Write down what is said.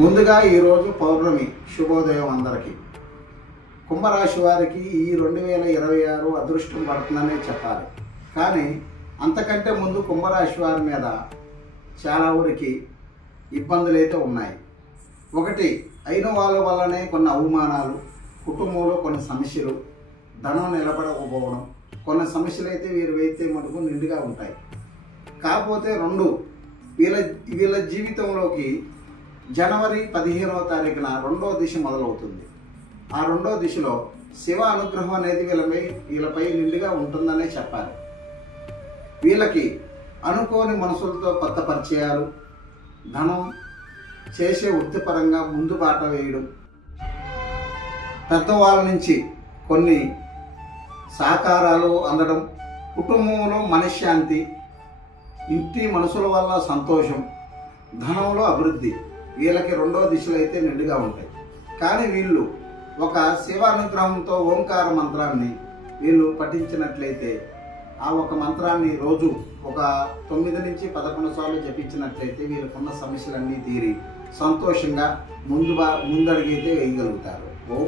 ముందుగా ఈరోజు పౌర్ణమి శుభోదయం అందరికీ. కుంభరాశి వారికి ఈ 2026 అదృష్టం పడుతుందనే చెప్పాలి. కానీ అంతకంటే ముందు కుంభరాశి వారి మీద చాలా ఊరికి ఇబ్బందులు అయితే ఉన్నాయి. ఒకటి, అయిన వాళ్ళ వల్లనే కొన్ని అవమానాలు, కుటుంబంలో కొన్ని సమస్యలు, ధనం నిలబడకపోవడం, కొన్ని సమస్యలు అయితే వీరైతే మటుకు నిండుగా ఉంటాయి. కాకపోతే రెండు, వీళ్ళ జీవితంలోకి జనవరి 15వ తారీఖున రెండో దిశ మొదలవుతుంది. ఆ రెండో దిశలో శివ అనుగ్రహం అనేది వీళ్ళపై నిండుగా ఉంటుందనే చెప్పాలి. వీళ్ళకి అనుకోని మనసులతో కొత్త పరిచయాలు, ధనం, చేసే వృత్తిపరంగా ముందు బాట వేయడం, పెద్దవాళ్ళ నుంచి కొన్ని సహకారాలు అందడం, కుటుంబంలో మనశ్శాంతి, ఇంటి మనుషుల వల్ల సంతోషం, ధనంలో అభివృద్ధి వీళ్ళకి రెండో దిశలో అయితే నిండుగా ఉంటాయి. కానీ వీళ్ళు ఒక శివ అనుగ్రహంతో ఓంకార మంత్రాన్ని వీళ్ళు పఠించినట్లయితే, ఆ ఒక మంత్రాన్ని రోజు ఒక 9 నుంచి 11 సార్లు జపించినట్లయితే వీళ్ళకున్న సమస్యలన్నీ తీరి సంతోషంగా ముందడుగైతే వేయగలుగుతారు. ఓం